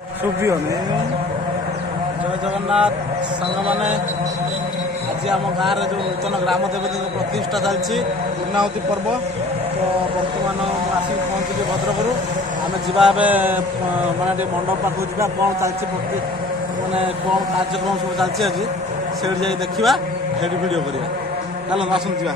ଶୁଭିବନି। ଜୟ ଜଗନ୍ନାଥ ସାଙ୍ଗ ମାନେ, ଆଜି ଆମ ଗାଁରେ ଯେଉଁ ନୂତନ ଗ୍ରାମ ଦେବତୀଙ୍କ ପ୍ରତିଷ୍ଠା ଚାଲିଛି, ପୂର୍ଣ୍ଣାହୁତି ପର୍ବ। ତ ବର୍ତ୍ତମାନ ମୁଁ ଆସିକି ପହଞ୍ଚିଲି ଭଦ୍ରକରୁ। ଆମେ ଯିବା ଏବେ ମାନେ ଟିକେ ମଣ୍ଡପ ପାଖକୁ ଯିବା, କ'ଣ ଚାଲିଛି ମାନେ କ'ଣ କାର୍ଯ୍ୟକ୍ରମ ସବୁ ଚାଲିଛି ଆଜି, ସେଇଠି ଯାଇ ଦେଖିବା, ସେଇଠି ଭିଡ଼ିଓ କରିବା। ଚାଲନ୍ତୁ ଆସନ୍ତୁ ଯିବା।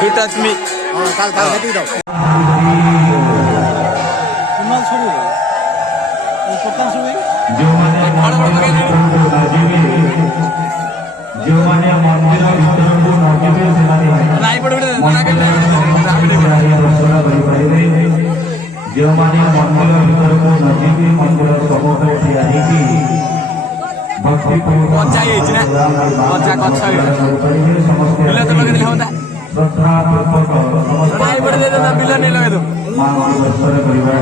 You touch me. ଯେଉଁମାନେ ମନ୍ଦିର ଭିତରକୁ ନ ଯିବେ ସେମାନେ ଦର୍ଶନ କରିପାରିବେ। ଯେଉଁମାନେ ମନ୍ଦିର ଭିତରକୁ ନ ଯିବେ, ମନ୍ଦିର ସମ୍ମୁଖରେ ଠିଆ ହେଇକି ଭକ୍ତିପୂର୍ଣ୍ଣ ମାଙ୍କୁ ଦର୍ଶନ କରିବା।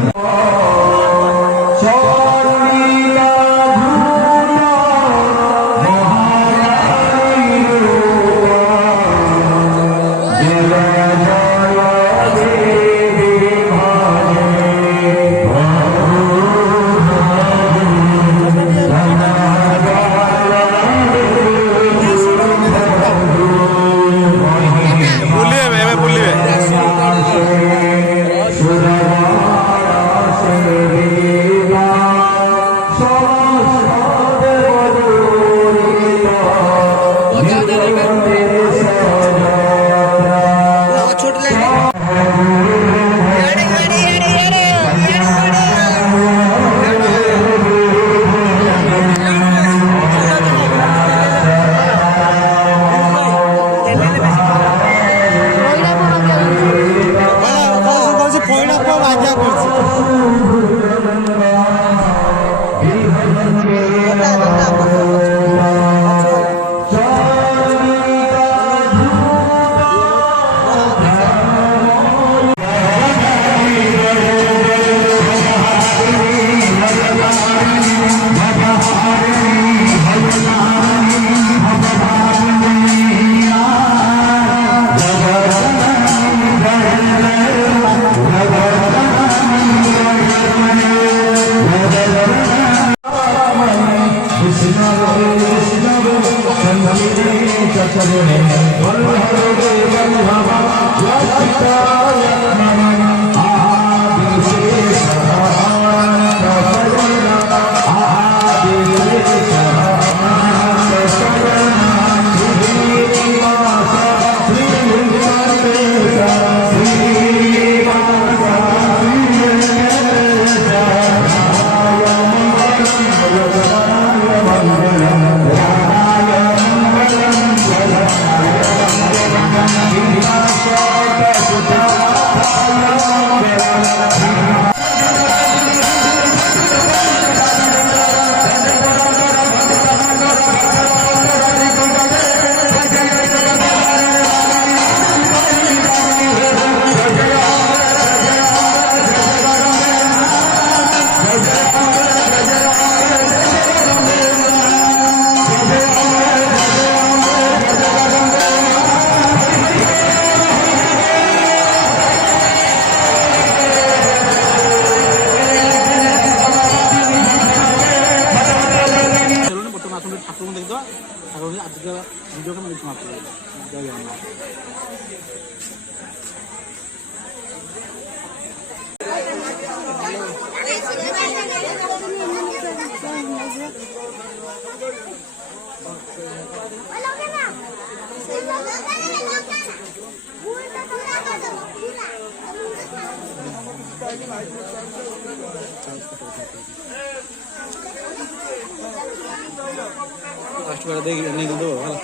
ଫାଷ୍ଟ ବେଳେ ଦେଇକି ନେଇକି ଦେବ ହେଲା।